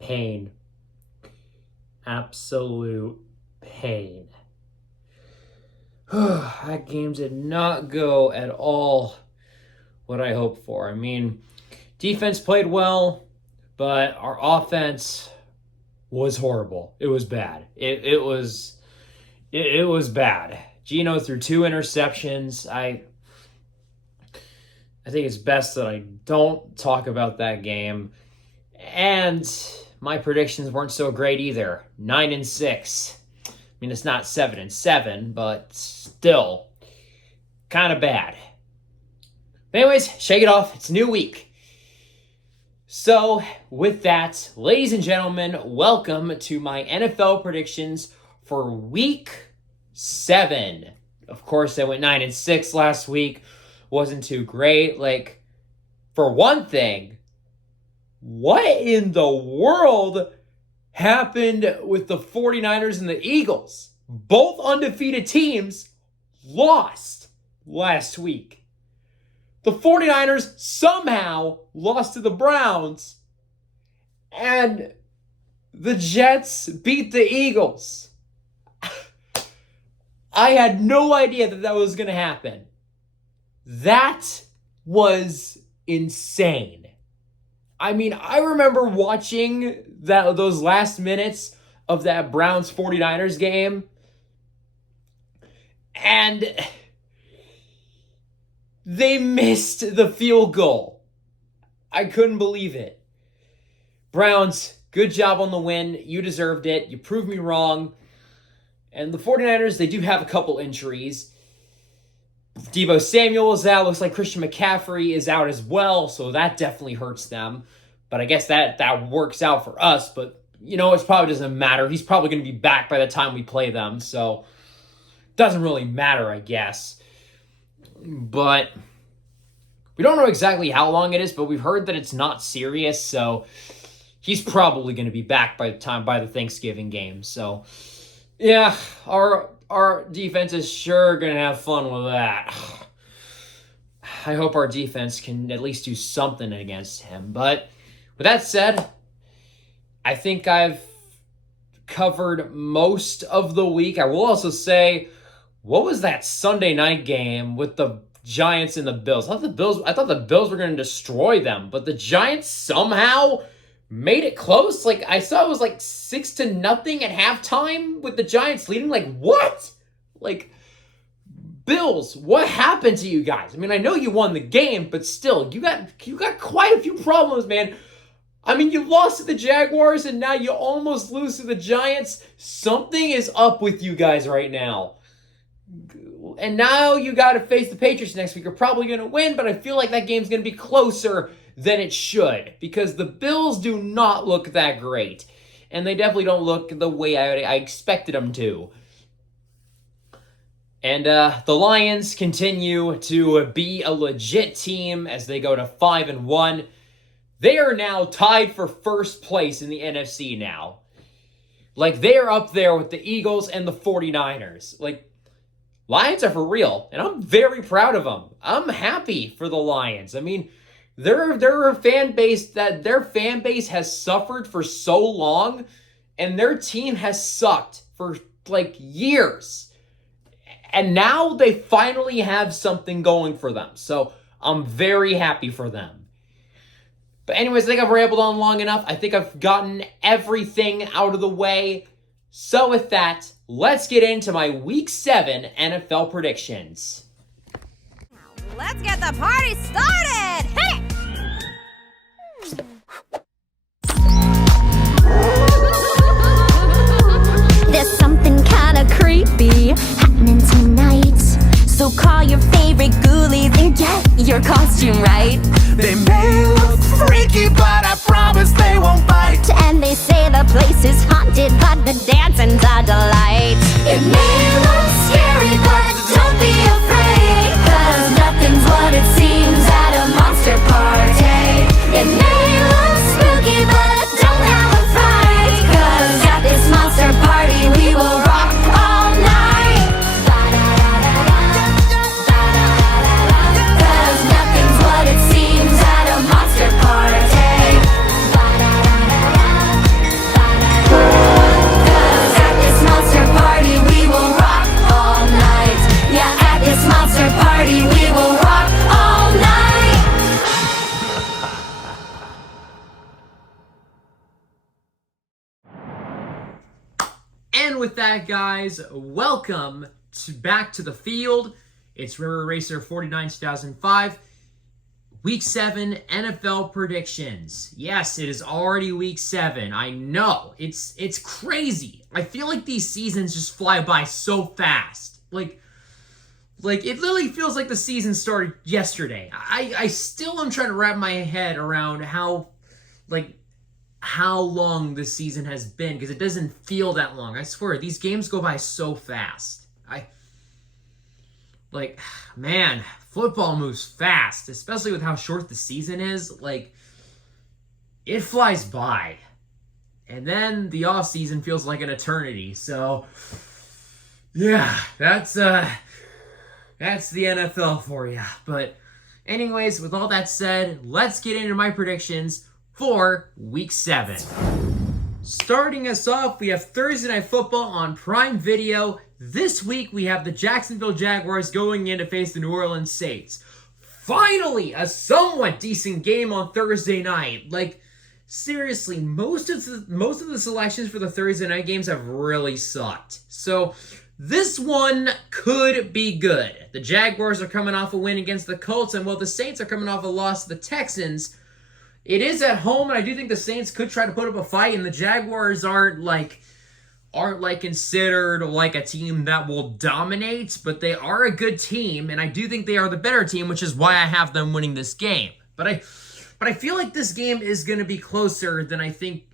pain. Absolute pain. That game did not go at all what I hoped for. I mean, defense played well, but our offense was horrible. It was bad. It was bad. Geno threw 2 interceptions. I think it's best that I don't talk about that game. And my predictions weren't so great either. 9-6. I mean, it's not 7-7, but still kind of bad. Anyways, shake it off. It's a new week. So, with that, ladies and gentlemen, welcome to my NFL predictions for week 7. Of course, I went 9-6 last week. Wasn't too great. Like, for one thing, what in the world happened with the 49ers and the Eagles? Both undefeated teams lost last week. The 49ers somehow lost to the Browns, and the Jets beat the Eagles. I had no idea that was going to happen. That was insane. I mean, I remember watching those last minutes of that Browns 49ers game, and they missed the field goal. I couldn't believe it. Browns, good job on the win. You deserved it. You proved me wrong. And the 49ers, they do have a couple injuries. Deebo Samuel is out. Looks like Christian McCaffrey is out as well, so that definitely hurts them. But I guess that works out for us. But, you know, it probably doesn't matter. He's probably going to be back by the time we play them, so it doesn't really matter, I guess. But we don't know exactly how long it is, but we've heard that it's not serious, so he's probably going to be back by the Thanksgiving game. So, yeah, our defense is sure going to have fun with that. I hope our defense can at least do something against him. But with that said, I think I've covered most of the week. I will also say, what was that Sunday night game with the Giants and the Bills? I thought the Bills were going to destroy them, but the Giants somehow made it close. Like, I saw it was like 6-0 at halftime with the Giants leading. Like, what? Like, Bills, what happened to you guys? I mean, I know you won the game, but still, you got quite a few problems, man. I mean, you lost to the Jaguars, and now you almost lose to the Giants. Something is up with you guys right now. And now you got to face the Patriots next week. You're probably going to win, but I feel like that game's going to be closer than it should, because the Bills do not look that great, and they definitely don't look the way I expected them to. And the Lions continue to be a legit team as they go to 5-1. They are now tied for first place in the NFC now. Like, they are up there with the Eagles and the 49ers. Like, Lions are for real, and I'm very proud of them. I'm happy for the Lions. I mean, they're a fan base that their fan base has suffered for so long, and their team has sucked for like years. And now they finally have something going for them. So I'm very happy for them. But anyways, I think I've rambled on long enough. I think I've gotten everything out of the way. So with that, let's get into my Week 7 NFL predictions. Let's get the party started! Hit it! There's something kinda creepy happening tonight. So call your favorite ghoulies and get your costume right. They may look freaky, but I promise they won't bite. And they say the place is haunted, but the dancing's a delight. It may look scary, but don't be afraid, 'cause nothing's what it seems at a monster party. It may look spooky, but don't have a fright, 'cause at this monster party we will rock all night. 'Cause nothing's what it seems with that, guys, welcome back to the field. It's River Racer 49 2005. Week 7 NFL predictions. Yes, it is already week 7. I know. It's crazy. I feel like these seasons just fly by so fast. Like it literally feels like the season started yesterday. I still am trying to wrap my head around how long this season has been, because it doesn't feel that long. I swear, these games go by so fast. Man, football moves fast, especially with how short the season is. It flies by. And then the off season feels like an eternity. So, yeah, that's the NFL for you. But anyways, with all that said, let's get into my predictions for week 7. Starting us off, we have Thursday Night Football on Prime Video. This week, we have the Jacksonville Jaguars going in to face the New Orleans Saints. Finally, a somewhat decent game on Thursday night. Seriously, most of the selections for the Thursday night games have really sucked. So, this one could be good. The Jaguars are coming off a win against the Colts, and while the Saints are coming off a loss to the Texans, it is at home, and I do think the Saints could try to put up a fight, and the Jaguars aren't considered like a team that will dominate, but they are a good team, and I do think they are the better team, which is why I have them winning this game. But I feel like this game is going to be closer than I think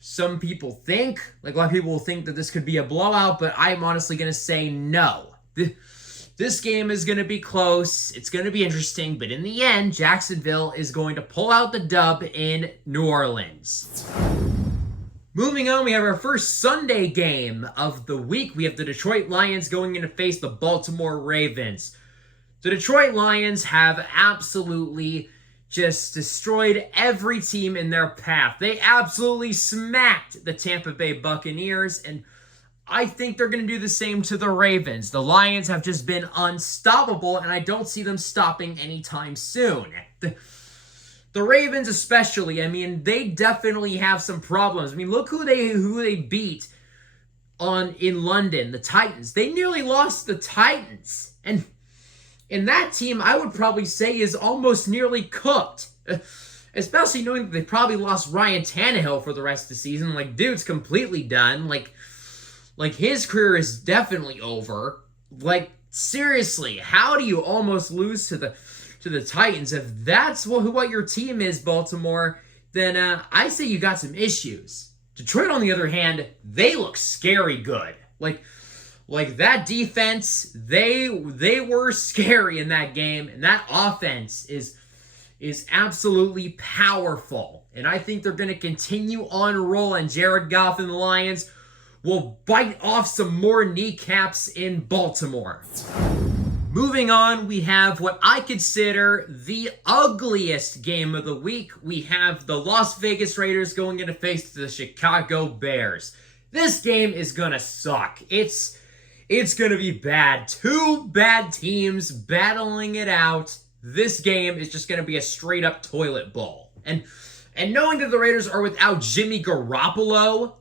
some people think. A lot of people will think that this could be a blowout, but I'm honestly going to say no. This game is going to be close. It's going to be interesting, but in the end, Jacksonville is going to pull out the dub in New Orleans. Moving on, we have our first Sunday game of the week. We have the Detroit Lions going in to face the Baltimore Ravens. The Detroit Lions have absolutely just destroyed every team in their path. They absolutely smacked the Tampa Bay Buccaneers, and I think they're going to do the same to the Ravens. The Lions have just been unstoppable, and I don't see them stopping anytime soon. The Ravens especially, they definitely have some problems. Look who they beat in London, the Titans. They nearly lost the Titans. And that team, I would probably say, is almost nearly cooked. Especially knowing that they probably lost Ryan Tannehill for the rest of the season. Dude's completely done. His career is definitely over. Seriously, how do you almost lose to the Titans? If that's what your team is, Baltimore, then I say you got some issues. Detroit, on the other hand, they look scary good. That defense, they were scary in that game, and that offense is absolutely powerful. And I think they're going to continue on rolling. Jared Goff and the Lions will bite off some more kneecaps in Baltimore. Moving on, we have what I consider the ugliest game of the week. We have the Las Vegas Raiders going in to face the Chicago Bears. This game is going to suck. It's going to be bad. Two bad teams battling it out. This game is just going to be a straight up toilet bowl. And knowing that the Raiders are without Jimmy Garoppolo,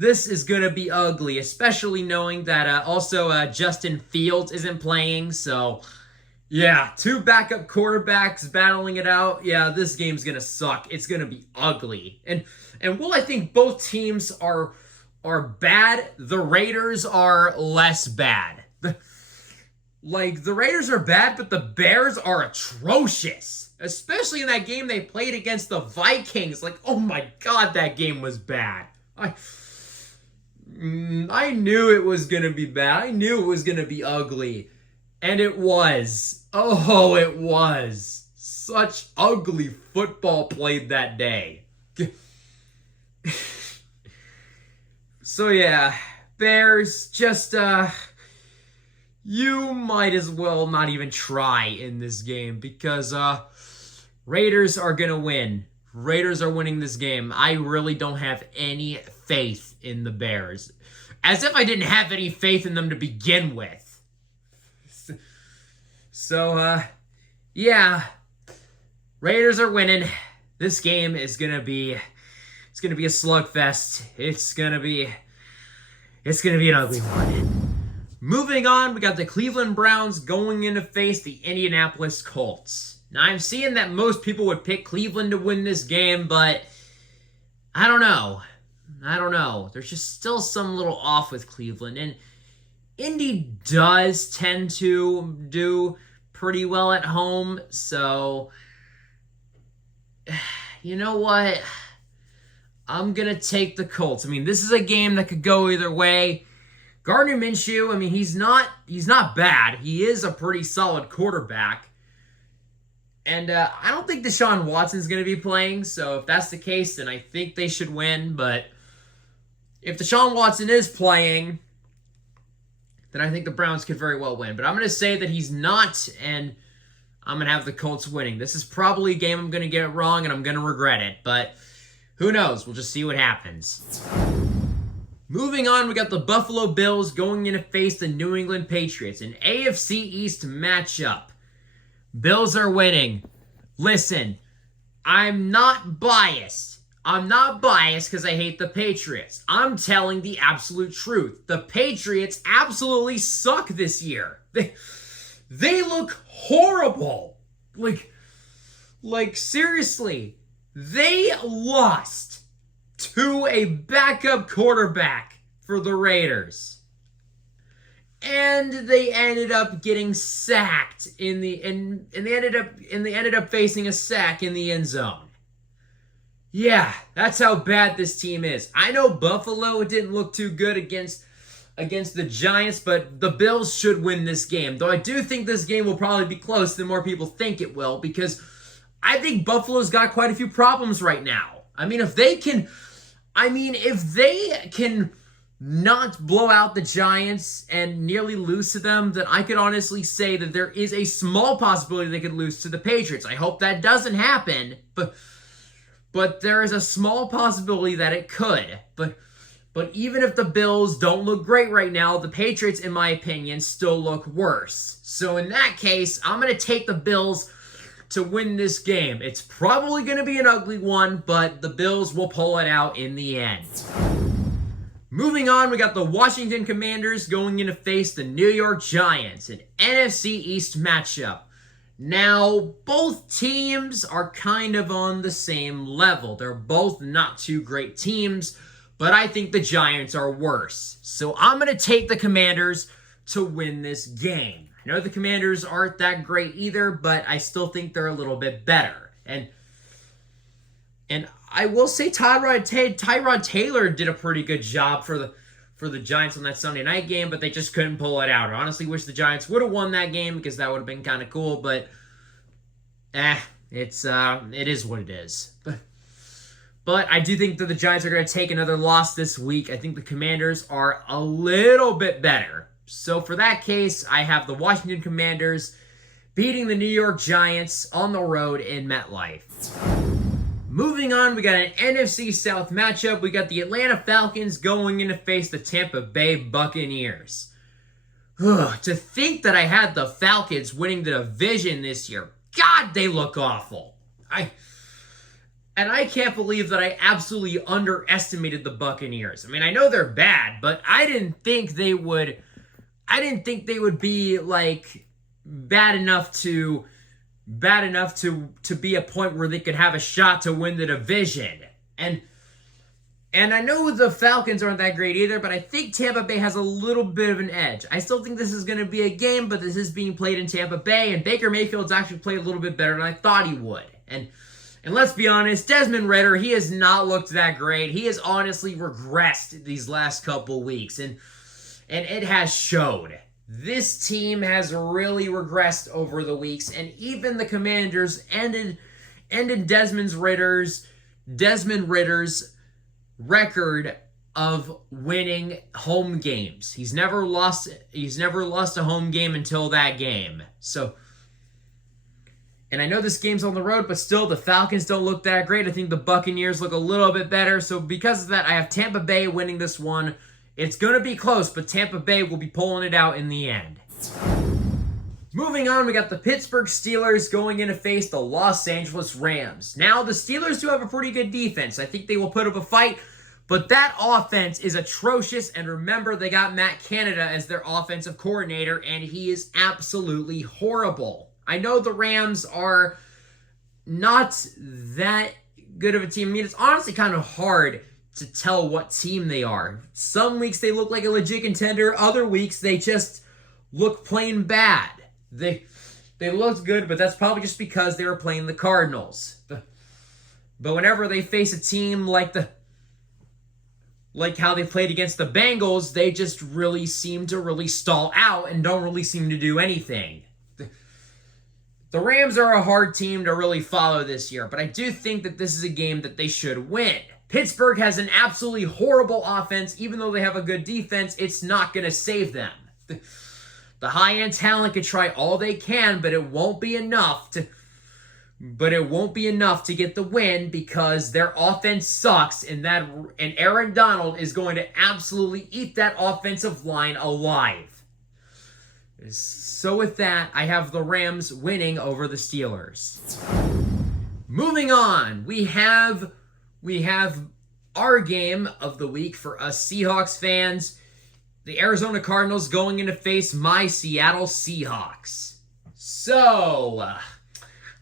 this is going to be ugly, especially knowing that also Justin Fields isn't playing. So, yeah, two backup quarterbacks battling it out. Yeah, this game's going to suck. It's going to be ugly. And while I think both teams are bad, the Raiders are less bad. The Raiders are bad, but the Bears are atrocious. Especially in that game they played against the Vikings. Oh my God, that game was bad. I knew it was going to be bad. I knew it was going to be ugly. And it was. Oh, it was. Such ugly football played that day. So yeah, Bears, just, you might as well not even try in this game because, Raiders are going to win. Raiders are winning this game. I really don't have any faith in the Bears. As if I didn't have any faith in them to begin with. So, yeah. Raiders are winning. This game is going to be... It's going to be a slugfest. It's going to be an ugly one. Moving on, we got the Cleveland Browns going in to face the Indianapolis Colts. Now, I'm seeing that most people would pick Cleveland to win this game, but I don't know. There's just still some little off with Cleveland. And Indy does tend to do pretty well at home, so you know what? I'm going to take the Colts. I mean, this is a game that could go either way. Gardner Minshew, I mean, he's not bad. He is a pretty solid quarterback. And I don't think Deshaun Watson's going to be playing, so if that's the case, then I think they should win. But if Deshaun Watson is playing, then I think the Browns could very well win. But I'm going to say that he's not, and I'm going to have the Colts winning. This is probably a game I'm going to get it wrong, and I'm going to regret it. But who knows? We'll just see what happens. Moving on, we got the Buffalo Bills going in to face the New England Patriots, an AFC East matchup. Bills are winning. Listen, I'm not biased. I'm not biased because I hate the Patriots. I'm telling the absolute truth. The Patriots absolutely suck this year. They look horrible. Like seriously. They lost to a backup quarterback for the Raiders. And they ended up getting sacked and they ended up facing a sack in the end zone. Yeah, that's how bad this team is. I know Buffalo didn't look too good against the Giants, but the Bills should win this game. Though I do think this game will probably be close than more people think it will, because I think Buffalo's got quite a few problems right now. I mean, if they can not blow out the Giants and nearly lose to them, then I could honestly say that there is a small possibility they could lose to the Patriots. I hope that doesn't happen, but there is a small possibility that it could. But even if the Bills don't look great right now, the Patriots, in my opinion, still look worse. So in that case, I'm going to take the Bills to win this game. It's probably going to be an ugly one, but the Bills will pull it out in the end. Moving on, we got the Washington Commanders going in to face the New York Giants, an NFC East matchup. Now, both teams are kind of on the same level. They're both not two great teams, but I think the Giants are worse. So I'm going to take the Commanders to win this game. I know the Commanders aren't that great either, but I still think they're a little bit better. And I will say Tyrod Taylor did a pretty good job for the Giants on that Sunday night game, but they just couldn't pull it out. I honestly wish the Giants would have won that game because that would have been kind of cool, but it is what it is. But I do think that the Giants are going to take another loss this week. I think the Commanders are a little bit better. So for that case, I have the Washington Commanders beating the New York Giants on the road in MetLife. Moving on, we got an NFC South matchup. We got the Atlanta Falcons going in to face the Tampa Bay Buccaneers. To think that I had the Falcons winning the division this year. God, they look awful. I can't believe that I absolutely underestimated the Buccaneers. I mean, I know they're bad, but I didn't think they would be like bad enough to be a point where they could have a shot to win the division. And I know the Falcons aren't that great either, but I think Tampa Bay has a little bit of an edge. I still think this is going to be a game, but this is being played in Tampa Bay, and Baker Mayfield's actually played a little bit better than I thought he would. And let's be honest, Desmond Ridder, he has not looked that great. He has honestly regressed these last couple weeks, and it has showed. This team has really regressed over the weeks, and even the Commanders ended Desmond Ritter's record of winning home games. He's never lost a home game until that game. So, and I know this game's on the road, but still the Falcons don't look that great. I think the Buccaneers look a little bit better. So because of that, I have Tampa Bay winning this one. It's going to be close, but Tampa Bay will be pulling it out in the end. Moving on, we got the Pittsburgh Steelers going in to face the Los Angeles Rams. Now, the Steelers do have a pretty good defense. I think they will put up a fight, but that offense is atrocious. And remember, they got Matt Canada as their offensive coordinator, and he is absolutely horrible. I know the Rams are not that good of a team. I mean, it's honestly kind of hard to tell what team they are. Some weeks they look like a legit contender. Other weeks they just look plain bad. They looked good, but that's probably just because they were playing the Cardinals. But whenever they face a team like how they played against the Bengals, they just really seem to really stall out and don't really seem to do anything. The Rams are a hard team to really follow this year, but I do think that this is a game that they should win. Pittsburgh has an absolutely horrible offense. Even though they have a good defense, it's not going to save them. The high-end talent can try all they can, but it won't be enough to get the win because their offense sucks, and Aaron Donald is going to absolutely eat that offensive line alive. So with that, I have the Rams winning over the Steelers. Moving on, we have our game of the week for us Seahawks fans. The Arizona Cardinals going in to face my Seattle Seahawks. So,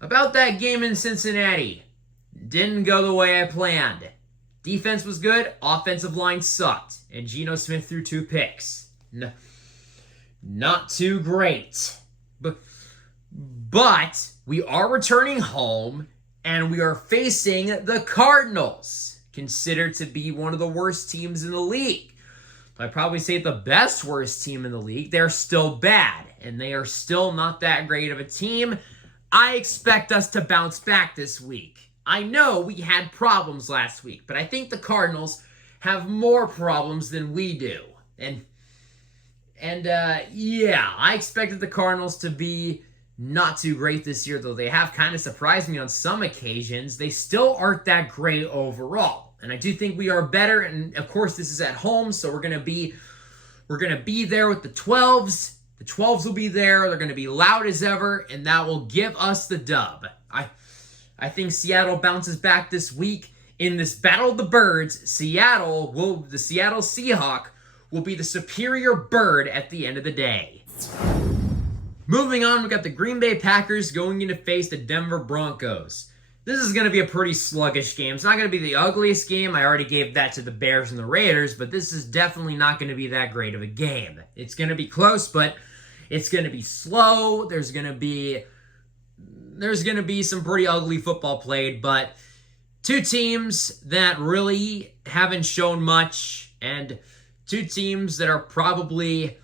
about that game in Cincinnati. Didn't go the way I planned. Defense was good, offensive line sucked, and Geno Smith threw 2 picks. Not too great. But we are returning home, and we are facing the Cardinals, considered to be one of the worst teams in the league. I'd probably say the best worst team in the league. They're still bad, and they are still not that great of a team. I expect us to bounce back this week. I know we had problems last week, but I think the Cardinals have more problems than we do. And I expected the Cardinals to be not too great this year, though they have kind of surprised me on some occasions. They still aren't that great overall. And I do think we are better, and of course this is at home, so we're gonna be there with the 12s. The 12s will be there. They're gonna be loud as ever, and that will give us the dub. I think Seattle bounces back this week in this Battle of the Birds. The Seattle Seahawk will be the superior bird at the end of the day. Moving on, we got the Green Bay Packers going in to face the Denver Broncos. This is going to be a pretty sluggish game. It's not going to be the ugliest game. I already gave that to the Bears and the Raiders, but this is definitely not going to be that great of a game. It's going to be close, but it's going to be slow. There's going to be some pretty ugly football played, but 2 teams that really haven't shown much, and 2 teams that are probably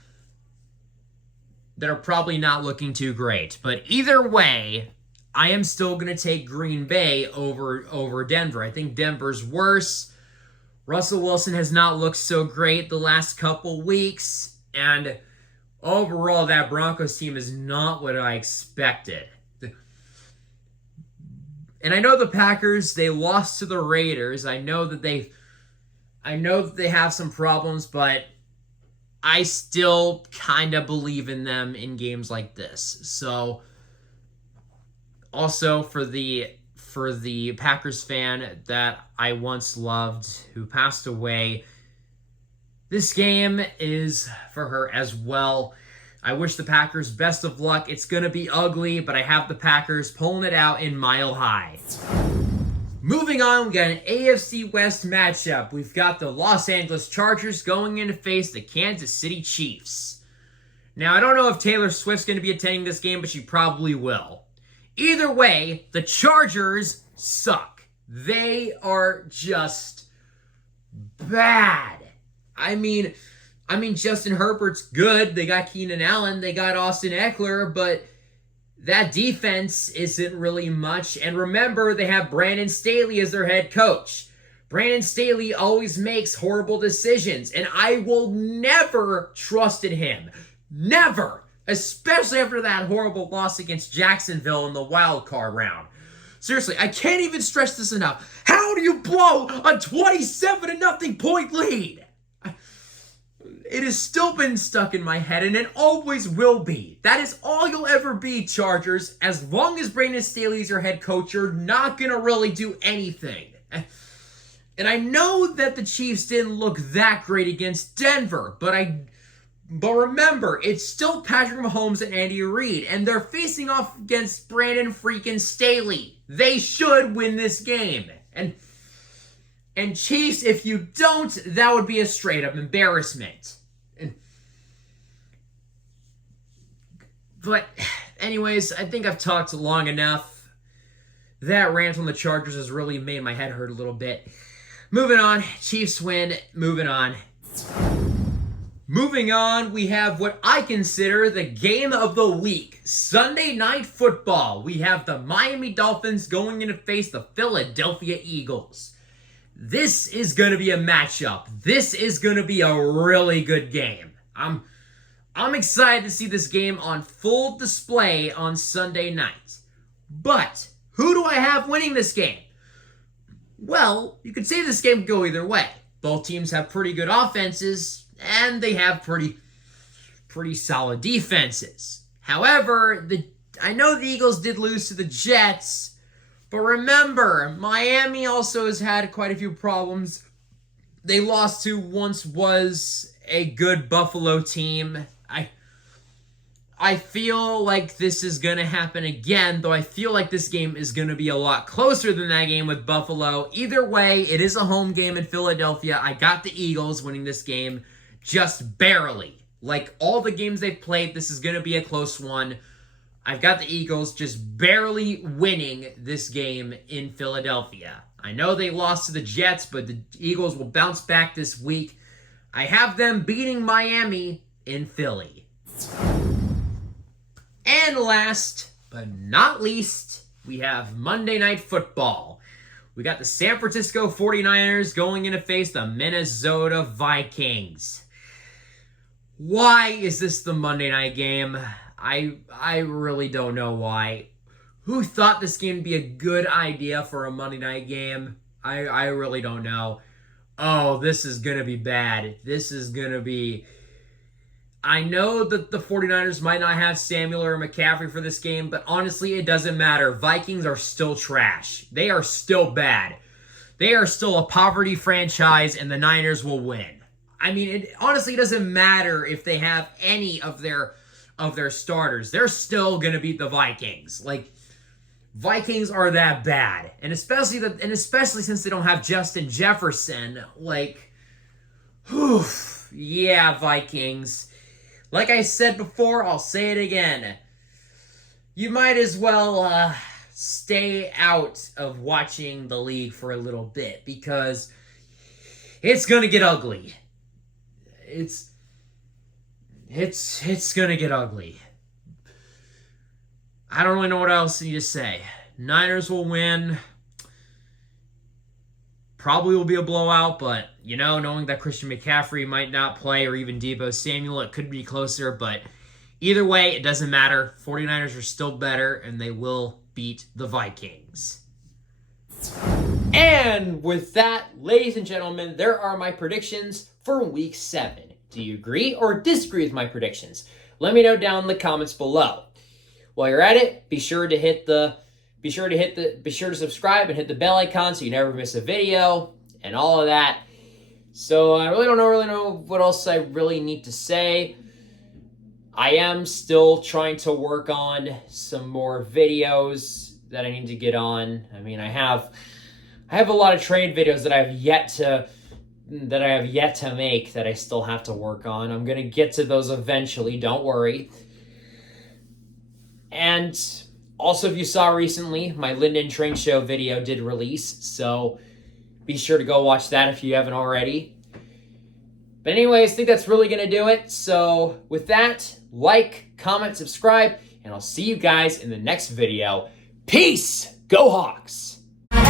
not looking too great. But either way, I am still going to take Green Bay over Denver. I think Denver's worse. Russell Wilson has not looked so great the last couple weeks. And overall, that Broncos team is not what I expected. And I know the Packers, they lost to the Raiders. I know that they have some problems, but I still kind of believe in them in games like this. So also for the Packers fan that I once loved who passed away, this game is for her as well. I wish the Packers best of luck. It's going to be ugly, but I have the Packers pulling it out in Mile High. Moving on, we got an AFC West matchup. We've got the Los Angeles Chargers going in to face the Kansas City Chiefs. Now, I don't know if Taylor Swift's going to be attending this game, but she probably will. Either way, the Chargers suck. They are just bad. I mean, Justin Herbert's good. They got Keenan Allen. They got Austin Eckler, but that defense isn't really much. And remember, they have Brandon Staley as their head coach. Brandon Staley always makes horrible decisions, and I will never trust in him. Never. Especially after that horrible loss against Jacksonville in the wild card round. Seriously, I can't even stress this enough. How do you blow a 27-0 point lead? It has still been stuck in my head, and it always will be. That is all you'll ever be, Chargers. As long as Brandon Staley's your head coach, you're not going to really do anything. And I know that the Chiefs didn't look that great against Denver, but remember, it's still Patrick Mahomes and Andy Reid, and they're facing off against Brandon freaking Staley. They should win this game. And Chiefs, if you don't, that would be a straight-up embarrassment. But anyways, I think I've talked long enough. That rant on the Chargers has really made my head hurt a little bit. Moving on, Chiefs win, moving on. Moving on, we have what I consider the game of the week. Sunday Night Football. We have the Miami Dolphins going in to face the Philadelphia Eagles. This is going to be a matchup. This is going to be a really good game. I'm excited to see this game on full display on Sunday night. But who do I have winning this game? Well, you could say this game could go either way. Both teams have pretty good offenses, and they have pretty solid defenses. However, I know the Eagles did lose to the Jets, but remember, Miami also has had quite a few problems. They lost to once was a good Buffalo team. I feel like this is going to happen again, though I feel like this game is going to be a lot closer than that game with Buffalo. Either way, it is a home game in Philadelphia. I got the Eagles winning this game just barely. Like all the games they've played, this is going to be a close one. I've got the Eagles just barely winning this game in Philadelphia. I know they lost to the Jets, but the Eagles will bounce back this week. I have them beating Miami in Philly. And last but not least, we have Monday Night Football. We got the San Francisco 49ers going in to face the Minnesota Vikings. Why is this the Monday night game? I really don't know why. Who thought this game would be a good idea for a Monday night game? I really don't know. Oh, this is going to be bad. This is going to be... I know that the 49ers might not have Samuel or McCaffrey for this game, but honestly, it doesn't matter. Vikings are still trash. They are still bad. They are still a poverty franchise, and the Niners will win. I mean, it honestly doesn't matter if they have any of their starters. They're still going to beat the Vikings. Like, Vikings are that bad. And especially since they don't have Justin Jefferson, like, whew, yeah, Vikings. Like I said before, I'll say it again. You might as well stay out of watching the league for a little bit because it's gonna get ugly. It's gonna get ugly. I don't really know what else to say. Niners will win. Probably will be a blowout, but, you know, knowing that Christian McCaffrey might not play or even Deebo Samuel, it could be closer, but either way, it doesn't matter. 49ers are still better, and they will beat the Vikings. And with that, ladies and gentlemen, there are my predictions for Week 7. Do you agree or disagree with my predictions? Let me know down in the comments below. While you're at it, be sure to subscribe and hit the bell icon so you never miss a video and all of that. So I really don't know what else I really need to say. I am still trying to work on some more videos that I need to get on. I mean, I have a lot of trade videos that I have yet to make that I still have to work on. I'm going to get to those eventually, don't worry. And also, if you saw recently, my Linden Train Show video did release, so be sure to go watch that if you haven't already. But anyways, I think that's really going to do it. So with that, like, comment, subscribe, and I'll see you guys in the next video. Peace! Go Hawks! At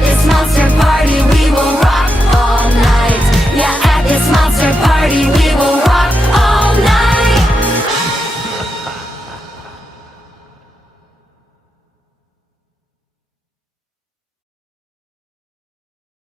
this monster party we will rock all night. Yeah, at this monster party we will rock